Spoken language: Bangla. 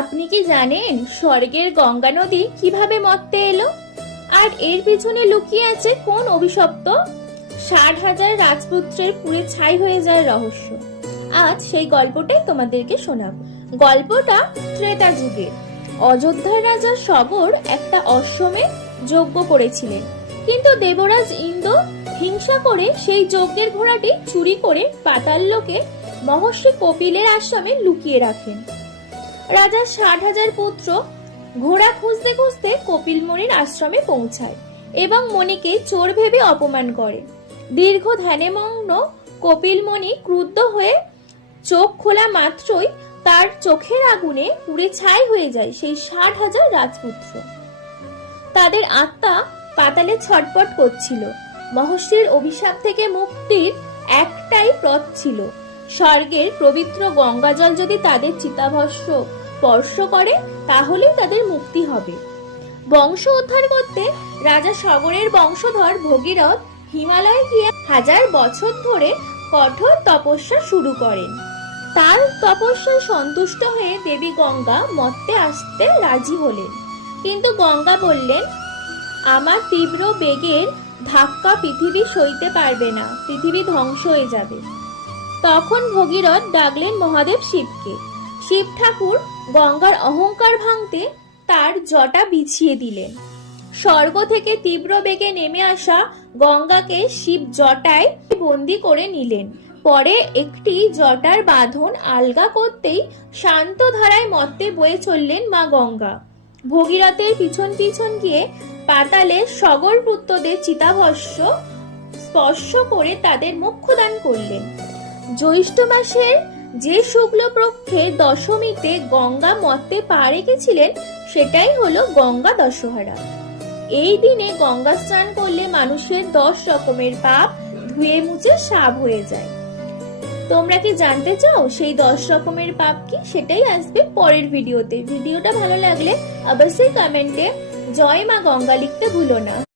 আপনি কি জানেন স্বর্গের গঙ্গা নদী কিভাবে মর্তে এলো? আর এর পিছনে লুকিয়ে আছে কোন অভিশপ্ত 60,000 রাজপুত্রের পুড়ে ছাই হয়ে যাওয়ার রহস্য? আজ সেই গল্পটাই তোমাদেরকে শোনাবো। গল্পটা ত্রেতা যুগের। অযোধ্যার রাজা সগর একটা অশ্বমেধ যজ্ঞ করেছিলেন, কিন্তু দেবরাজ ইন্দ্র হিংসা করে সেই যজ্ঞের ঘোড়াটি চুরি করে পাতাল লোকে মহর্ষি কপিলের আশ্রমে লুকিয়ে রাখেন। রাজা 60,000 পুত্র ঘোড়া খুঁজতে খুঁজতে কপিল মুনির আশ্রমে পৌঁছায় এবং মণিকে চোর ভেবে অপমান করে। দীর্ঘ ধ্যানে মগ্ন কপিল মুনি ক্রুদ্ধ হয়ে চোখ খোলা মাত্রই তার চোখের আগুনে পুড়ে ছাই হয়ে যায় সেই 60,000 রাজপুত্র। তাদের আত্মা পাতালে ছটপট করছিল। মহর্ষির অভিশাপ থেকে মুক্তির একটাই পথ ছিল, স্বর্গের পবিত্র গঙ্গাজল যদি তাদের চিতাভস্ম স্পর্শ করে তাহলেই তাদের মুক্তি হবে। বংশ উদ্ধার করতে রাজা সগরের বংশধর ভগীরথ হিমালয়ে গিয়ে 1000 বছর ধরে কঠোর তপস্যা শুরু করেন। তার তপস্যায় সন্তুষ্ট হয়ে দেবী গঙ্গা মর্তে আসতে রাজি হলেন, কিন্তু গঙ্গা বললেন, আমার তীব্র বেগের ধাক্কা পৃথিবী সইতে পারবে না, পৃথিবী ধ্বংস হয়ে যাবে। তখন ভগীরথ ডাকলেন মহাদেব শিবকে। শিব ঠাকুর গঙ্গার অহংকার ভাঙতে তার জটা বিছিয়ে দিলেন। স্বর্গ থেকে তীব্র বেগে নেমে আসা গঙ্গাকে শিব জটায় বন্দি করে নিলেন। পরে একটি জটার বাঁধন আলগা করতেই শান্ত ধারায় মর্তে বয়ে চললেন মা গঙ্গা। ভগীরথের পিছন পিছন গিয়ে পাতালে সগর পুত্রদের চিতাভস্ম স্পর্শ করে তাদের মোক্ষদান করলেন। জ্যৈষ্ঠ মাসের যে শুক্লপক্ষের দশমীতে গঙ্গা মর্তে পা রেখেছিলেন সেটাই হলো গঙ্গা দশহরা। এই দিনে গঙ্গা স্নান করলে মানুষের 10 রকমের পাপ ধুয়ে মুছে সাফ হয়ে যায়। তোমরা কি জানতে চাও সেই 10 রকমের পাপ কি? সেটাই আসবে পরের ভিডিওতে। ভিডিওটা ভালো লাগলে অবশ্যই কমেন্টে জয় মা গঙ্গা লিখতে ভুলো না।